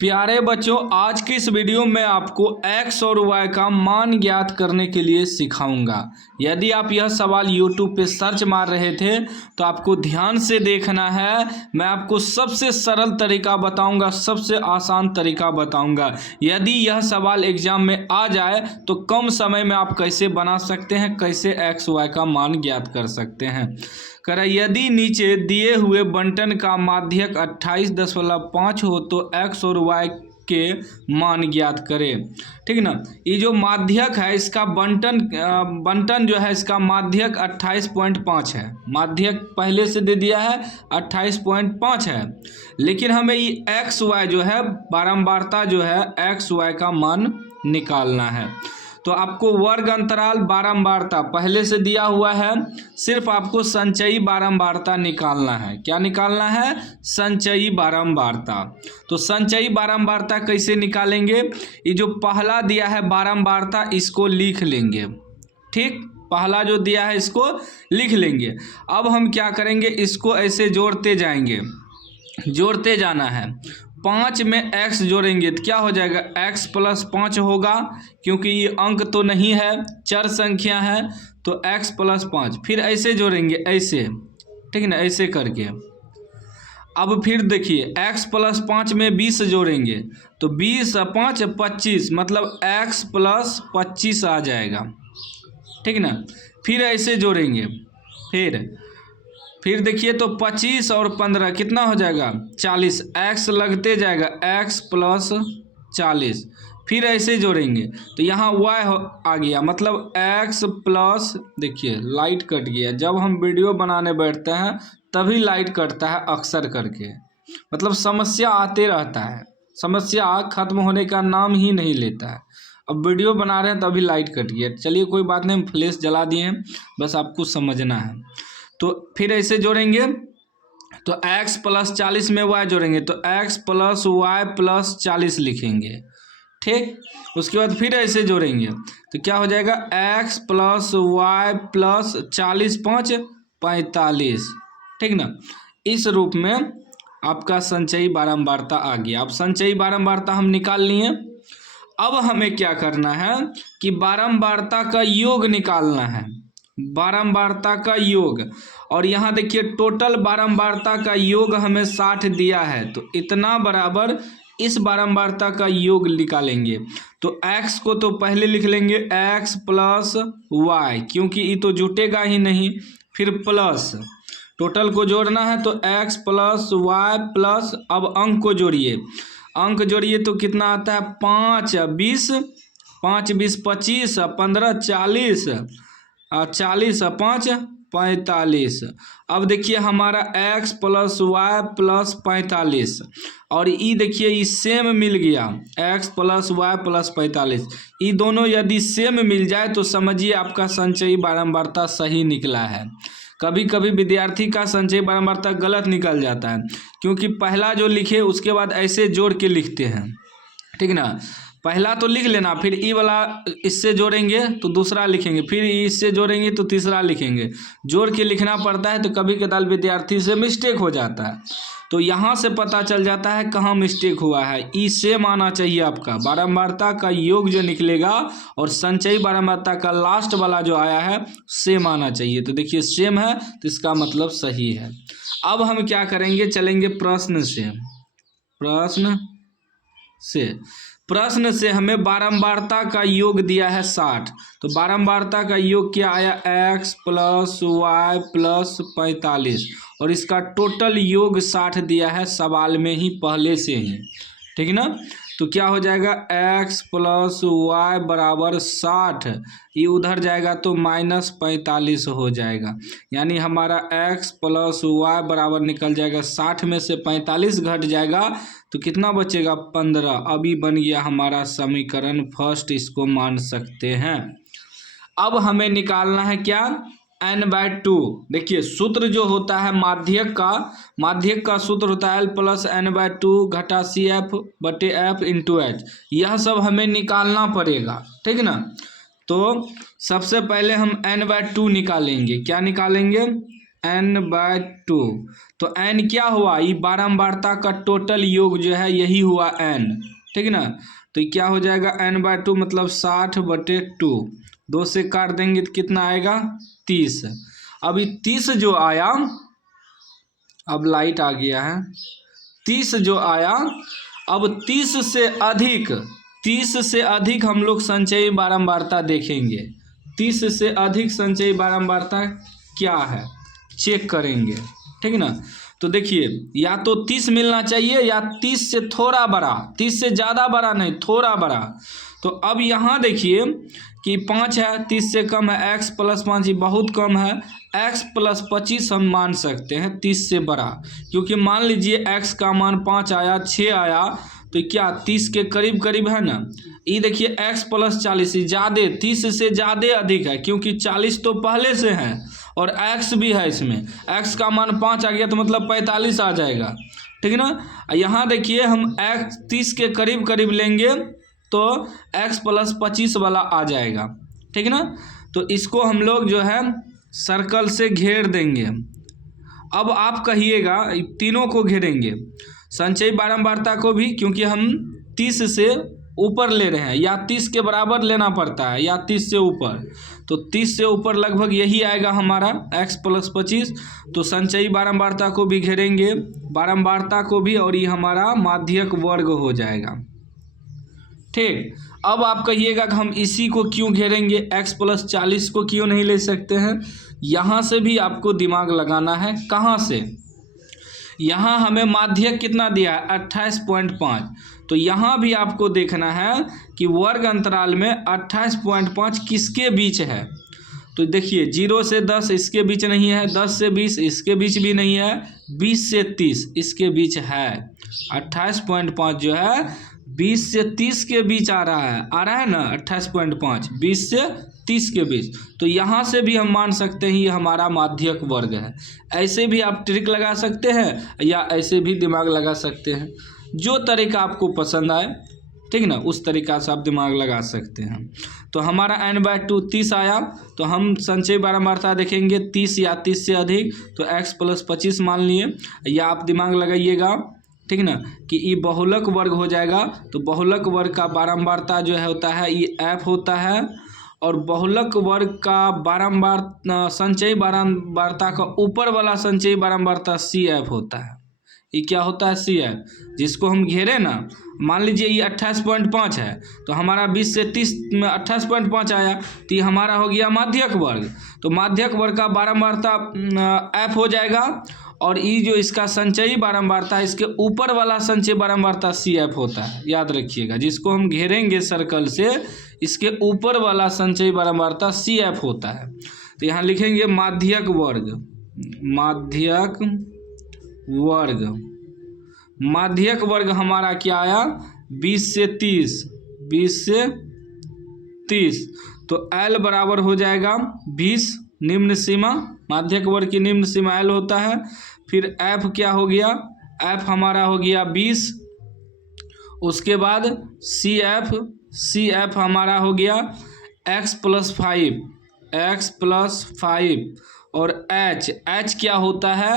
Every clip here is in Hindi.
प्यारे बच्चों, आज की इस वीडियो में आपको x और y का मान ज्ञात करने के लिए सिखाऊंगा। यदि आप यह सवाल YouTube पे सर्च मार रहे थे तो आपको ध्यान से देखना है। मैं आपको सबसे सरल तरीका बताऊंगा, सबसे आसान तरीका बताऊंगा। यदि यह सवाल एग्जाम में आ जाए तो कम समय में आप कैसे बना सकते हैं, कैसे x y का मान ज्ञात कर सकते हैं। यदि नीचे दिए हुए बंटन का माध्यक 28.5 हो तो x और y के मान ज्ञात करें। ठीक ना। ये जो माध्यक है इसका बंटन जो है इसका माध्यक 28.5 है। माध्यक पहले से दे दिया है 28.5 है, लेकिन हमें ये x y जो है बारंबारता जो है x y का मान निकालना है। तो आपको वर्ग अंतराल बारंबारता पहले से दिया हुआ है, सिर्फ आपको संचयी बारंबारता निकालना है। क्या निकालना है? संचयी बारंबारता। तो संचयी बारंबारता कैसे निकालेंगे? ये जो पहला दिया है बारंबारता इसको लिख लेंगे। ठीक, पहला जो दिया है इसको लिख लेंगे। अब हम क्या करेंगे, इसको ऐसे जोड़ते जाएंगे, जोड़ते जाना है। 5 में x जोड़ेंगे तो क्या हो जाएगा? x + 5 होगा, क्योंकि ये अंक तो नहीं है, चर संख्या है, तो x + 5। फिर ऐसे जोड़ेंगे, ऐसे, ठीक ना, ऐसे करके। अब फिर देखिए x + 5 में 20 जोड़ेंगे तो 20 + 5 = 25, मतलब x + 25 आ जाएगा। ठीक ना। फिर ऐसे जोड़ेंगे, फिर देखिए तो 25 और 15 कितना हो जाएगा? 40। x लगते जाएगा, x + 40। फिर ऐसे जोड़ेंगे तो यहाँ y आ गया, मतलब x प्लस, देखिए लाइट कट गया। जब हम वीडियो बनाने बैठते हैं तभी लाइट कटता है अक्सर करके, मतलब समस्या आते रहता है, समस्या खत्म होने का नाम ही नहीं लेता है। अब वीडियो बना रहे हैं तभी लाइट कट गया। चलिए कोई बात नहीं, हम फ्लैश जला दिए हैं, बस आपको समझना है। तो फिर ऐसे जोड़ेंगे तो x + 40 में y जोड़ेंगे तो x + y + 40 लिखेंगे। ठीक, उसके बाद फिर ऐसे जोड़ेंगे तो क्या हो जाएगा? x + y + 40 × 5 = 45। ठीक ना। इस रूप में आपका संचयी बारंबारता आ गया। अब संचयी बारंबारता हम निकाल लिए। अब हमें क्या करना है कि बारंबारता का योग निकालना है, बारंबारता का योग। और यहाँ देखिए टोटल बारंबारता का योग हमें 60 दिया है, तो इतना बराबर इस बारंबारता का योग निकालेंगे। तो x को तो पहले लिख लेंगे x + y, क्योंकि ये तो जुटेगा ही नहीं। फिर प्लस, टोटल को जोड़ना है तो x + y प्लस, अब अंक को जोड़िए, अंक जोड़िए तो कितना आता है? 5 × 20, 5 × 20 = 25, 15 × 40, 40 × 5 = 45। अब देखिए हमारा x + y + 45, और ये देखिए ये सेम मिल गया, x + y + 45। ये दोनों यदि सेम मिल जाए तो समझिए आपका संचयी बारंबारता सही निकला है। कभी कभी विद्यार्थी का संचयी बारंबारता गलत निकल जाता है, क्योंकि पहला जो लिखे उसके बाद ऐसे जोड़ के लिखते हैं। ठीक ना। पहला तो लिख लेना, फिर ई वाला इससे जोड़ेंगे तो दूसरा लिखेंगे, फिर इससे जोड़ेंगे तो तीसरा लिखेंगे, जोड़ के लिखना पड़ता है। तो कभी कदार विद्यार्थी से मिस्टेक हो जाता है, तो यहाँ से पता चल जाता है कहाँ मिस्टेक हुआ है। ई सेम आना चाहिए आपका, बारंबारता का योग जो निकलेगा और संचयी बारंबारता का लास्ट वाला जो आया है सेम आना चाहिए। तो देखिए सेम है तो इसका मतलब सही है। अब हम क्या करेंगे, चलेंगे प्रश्न से हमें बारंबारता का योग दिया है 60। तो बारंबारता का योग क्या आया? x + y + 45, और इसका टोटल योग 60 दिया है सवाल में ही पहले से ही। ठीक ना। तो क्या हो जाएगा? x + y = 60, ये उधर जाएगा तो -45 हो जाएगा, यानी हमारा x + y बराबर निकल जाएगा 60 में से 45 घट जाएगा तो कितना बचेगा? 15। अभी बन गया हमारा समीकरण फर्स्ट, इसको मान सकते हैं। अब हमें निकालना है क्या? n/2। देखिए सूत्र जो होता है माध्यक का सूत्र होता है L + n/2 घटा CF/F × H। यह सब हमें निकालना पड़ेगा। ठीक ना। तो सबसे पहले हम n/2 निकालेंगे। क्या निकालेंगे? n/2। तो n क्या हुआ, ये बारंबारता का टोटल योग जो है यही हुआ n, ठीक ना। तो क्या हो जाएगा n/2 मतलब 60/2, 2 से काट देंगे तो कितना आएगा 30। अब ये 30 जो आया, अब लाइट आ गया है, 30 जो आया, अब 30 से अधिक हम लोग संचयी बारंबारता देखेंगे। 30 से अधिक संचयी बारंबारता क्या है चेक करेंगे, ठीक ना। तो देखिए या तो 30 मिलना चाहिए या 30 से थोड़ा बड़ा, 30 से ज़्यादा बड़ा नहीं, थोड़ा बड़ा। तो अब यहाँ देखिए कि 5 है, 30 से कम है, x + 5 ये बहुत कम है, x + 25 हम मान सकते हैं 30 से बड़ा, क्योंकि मान लीजिए x का मान 5 आया, 6 आया, तो क्या 30 के करीब करीब है ना। ये देखिए x + 40 ज़्यादा, 30 से ज़्यादा अधिक है, क्योंकि 40 तो पहले से है और x भी है इसमें, x का मान 5 आ गया तो मतलब 45 आ जाएगा, ठीक ना। यहाँ देखिए हम x 30 के करीब करीब लेंगे तो x + 25 वाला आ जाएगा, ठीक ना। तो इसको हम लोग जो है सर्कल से घेर देंगे। अब आप कहिएगा, तीनों को घेरेंगे, संचयी बारंबारता को भी, क्योंकि हम 30 से ऊपर ले रहे हैं, या 30 के बराबर लेना पड़ता है या 30 से ऊपर। तो 30 से ऊपर लगभग यही आएगा हमारा x + 25। तो संचयी बारंबारता को भी घेरेंगे, बारंबारता को भी, और ये हमारा माध्यक वर्ग हो जाएगा, ठीक। अब आप कहिएगा कि हम इसी को क्यों घेरेंगे, x + 40 को क्यों नहीं ले सकते हैं। यहाँ से भी आपको दिमाग लगाना है। कहाँ से, यहाँ हमें माध्यक कितना दिया है 28.5, तो यहाँ भी आपको देखना है कि वर्ग अंतराल में 28.5 किसके बीच है। तो देखिए 0 से 10 इसके बीच नहीं है, 10 से 20 इसके बीच भी नहीं है, 20 से 30 इसके बीच है। 28.5 जो है 20 से 30 के बीच आ रहा है ना, 28.5 20 से 30 के बीच। तो यहाँ से भी हम मान सकते हैं ये हमारा माध्यक वर्ग है। ऐसे भी आप ट्रिक लगा सकते हैं या ऐसे भी दिमाग लगा सकते हैं, जो तरीका आपको पसंद आए, ठीक ना, उस तरीका से आप दिमाग लगा सकते हैं। तो हमारा n/2 30 आया, तो हम संचयी बारंबारता देखेंगे 30 या 30 से अधिक, तो x + 25 मान लिए, या आप दिमाग लगाइएगा, ठीक ना, कि ये बहुलक वर्ग हो जाएगा। तो बहुलक वर्ग का बारंबारता जो है होता है ये f होता है, और बहुलक वर्ग का बारंबार संचयी बारंबारता का ऊपर वाला संचयी बारंबारता CF होता है। ये क्या होता है CF, जिसको हम घेरे ना, मान लीजिए ये 28.5 है, तो हमारा 20 से 30 में 28.5 आया, तो ये हमारा हो गया माध्यक वर्ग। तो माध्यक वर्ग का बारंबारता F हो जाएगा, और ये जो इसका संचयी बारंबारता है, इसके ऊपर वाला संचयी बारंबारता CF होता है, याद रखिएगा। जिसको हम घेरेंगे सर्कल से, इसके ऊपर वाला संचयी बारंबारता CF होता है। तो यहाँ लिखेंगे माध्यक वर्ग, माध्यक वर्ग, माध्यक वर्ग हमारा क्या आया 20 से 30, 20 से 30। तो L बराबर हो जाएगा 20, निम्न सीमा, माध्यक वर्ग की निम्न सीमा L होता है। फिर F क्या हो गया, F हमारा हो गया 20, उसके बाद CF हमारा हो गया x + 5, और H क्या होता है,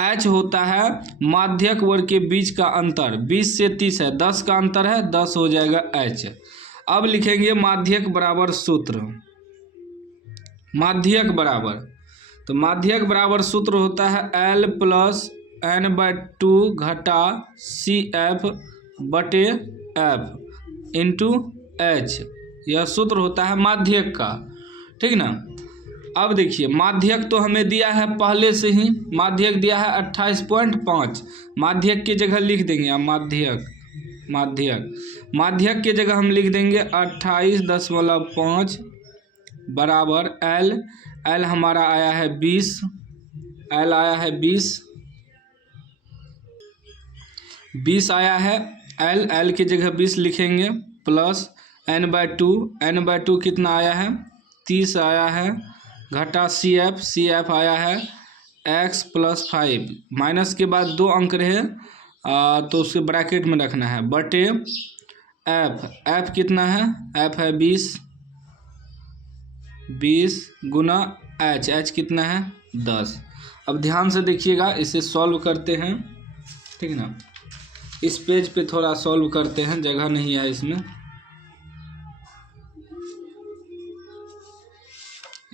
H होता है माध्यक वर्ग के बीच का अंतर, 20 से 30 है, 10 का अंतर है, 10 हो जाएगा H। अब लिखेंगे माध्यक बराबर सूत्र, माध्यक बराबर, तो माध्यक बराबर सूत्र होता है L + n/2 घटा CF/F इंटू H, यह सूत्र होता है माध्यक का, ठीक ना। अब देखिए माध्यक तो हमें दिया है पहले से ही, माध्यक दिया है 28.5, माध्यक की जगह लिख देंगे हम माध्यक की जगह हम लिख देंगे 28.5 बराबर L हमारा आया है 20, L आया है 20 आया है, L की जगह 20 लिखेंगे, प्लस n/2 कितना आया है 30 आया है, घटा CF आया है x + 5, माइनस के बाद 2 अंक रहे तो उसके ब्रैकेट में रखना है, बटे F कितना है, F है 20 गुना H कितना है 10। अब ध्यान से देखिएगा, इसे सॉल्व करते हैं, ठीक ना। इस पेज पे थोड़ा सॉल्व करते हैं, जगह नहीं है इसमें।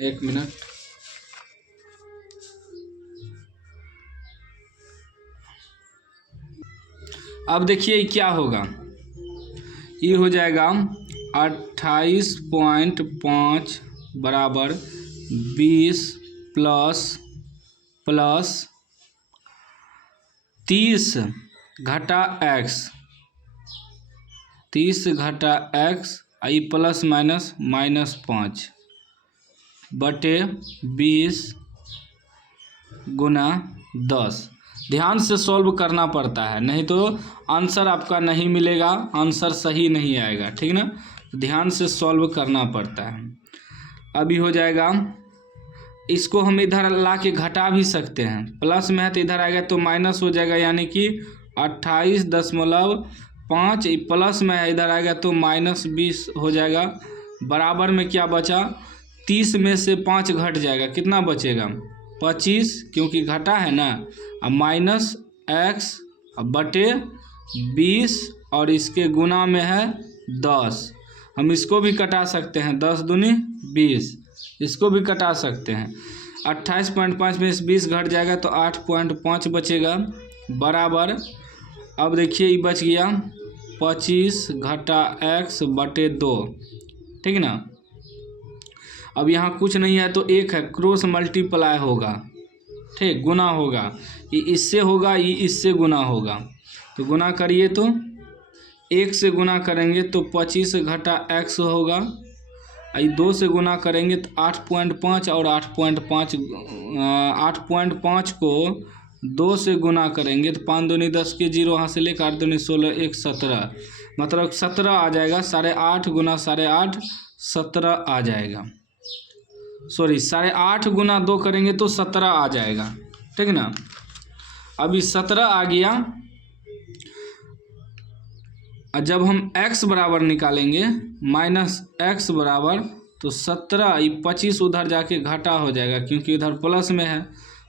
एक मिनट। अब देखिए क्या होगा, ये हो जाएगा 28.5 बराबर 20 प्लस 30 घटा x, 30 घटा x आई प्लस माइनस -5 बटे 20 गुना 10। ध्यान से सॉल्व करना पड़ता है, नहीं तो आंसर आपका नहीं मिलेगा, आंसर सही नहीं आएगा, ठीक ना। ध्यान से सॉल्व करना पड़ता है। अभी हो जाएगा, इसको हम इधर ला के घटा भी सकते हैं, प्लस में है तो इधर आएगा तो माइनस हो जाएगा, यानी कि 28.5 प्लस में है, इधर आएगा तो -20 हो जाएगा। बराबर में क्या बचा, 30 में से 5 घट जाएगा, कितना बचेगा 25, क्योंकि घटा है ना। अब -x बटे 20 और इसके गुना में है 10। हम इसको भी कटा सकते हैं, 10 दूनी 20, इसको भी कटा सकते हैं। 28.5 में से 20 घट जाएगा तो 8.5 बचेगा, बराबर। अब देखिए ये बच गया 25 घटा x बटे 2, ठीक ना। अब यहाँ कुछ नहीं है तो 1 है, क्रॉस मल्टीप्लाई होगा, ठीक, गुना होगा, ये इससे होगा, ये इससे गुना होगा, तो गुना करिए तो 1 से गुना करेंगे तो 25 घटा x होगा, 2 से गुना करेंगे तो 8.5 और 8.5 को 2 से गुना करेंगे तो 5 दूनी 10 के 0 यहाँ से लेकर 8 दूनी 16 1 17, मतलब 17 आ जाएगा। 8.5 गुना 8.5 17 आ जाएगा, सॉरी 8.5 गुना 2 करेंगे तो 17 आ जाएगा, ठीक ना। अभी 17 आ गया। जब हम x बराबर निकालेंगे -x बराबर तो 17, 25 उधर जाके घटा हो जाएगा क्योंकि उधर प्लस में है,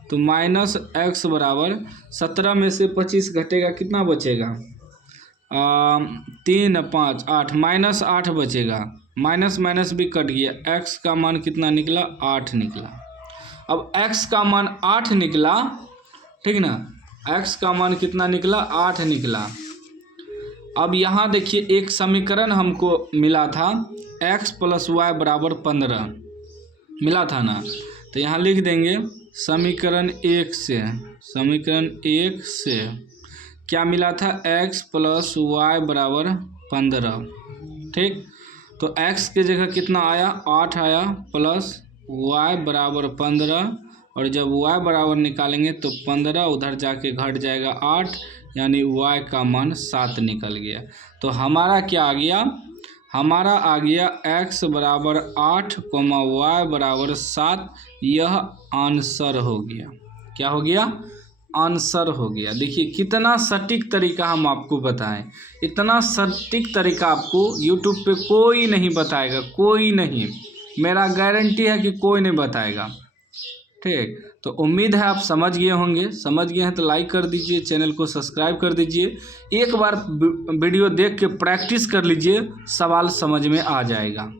तो -x बराबर 17 में से 25 घटेगा, कितना बचेगा 3 5 8 -8 बचेगा, माइनस भी कट गया, x का मान कितना निकला 8 निकला। अब x का मान 8 निकला, ठीक ना, x का मान कितना निकला 8 निकला। अब यहाँ देखिए एक समीकरण हमको मिला था, x + y बराबर 15 मिला था ना, तो यहाँ लिख देंगे समीकरण 1 से क्या मिला था, x + y बराबर 15, ठीक। तो x के जगह कितना आया 8 आया, प्लस y बराबर 15, और जब y बराबर निकालेंगे तो 15 उधर जाके घट जाएगा 8, यानी y का मान 7 निकल गया। तो हमारा क्या आ गया, हमारा आ गया x बराबर 8, y बराबर 7, यह आंसर हो गया। क्या हो गया, आंसर हो गया। देखिए कितना सटीक तरीका हम आपको बताएं, इतना सटीक तरीका आपको यूट्यूब पे कोई नहीं बताएगा, कोई नहीं, मेरा गारंटी है कि कोई नहीं बताएगा, ठीक। तो उम्मीद है आप समझ गए होंगे, समझ गए हैं तो लाइक कर दीजिए, चैनल को सब्सक्राइब कर दीजिए। एक बार वीडियो देख के प्रैक्टिस कर लीजिए, सवाल समझ में आ जाएगा।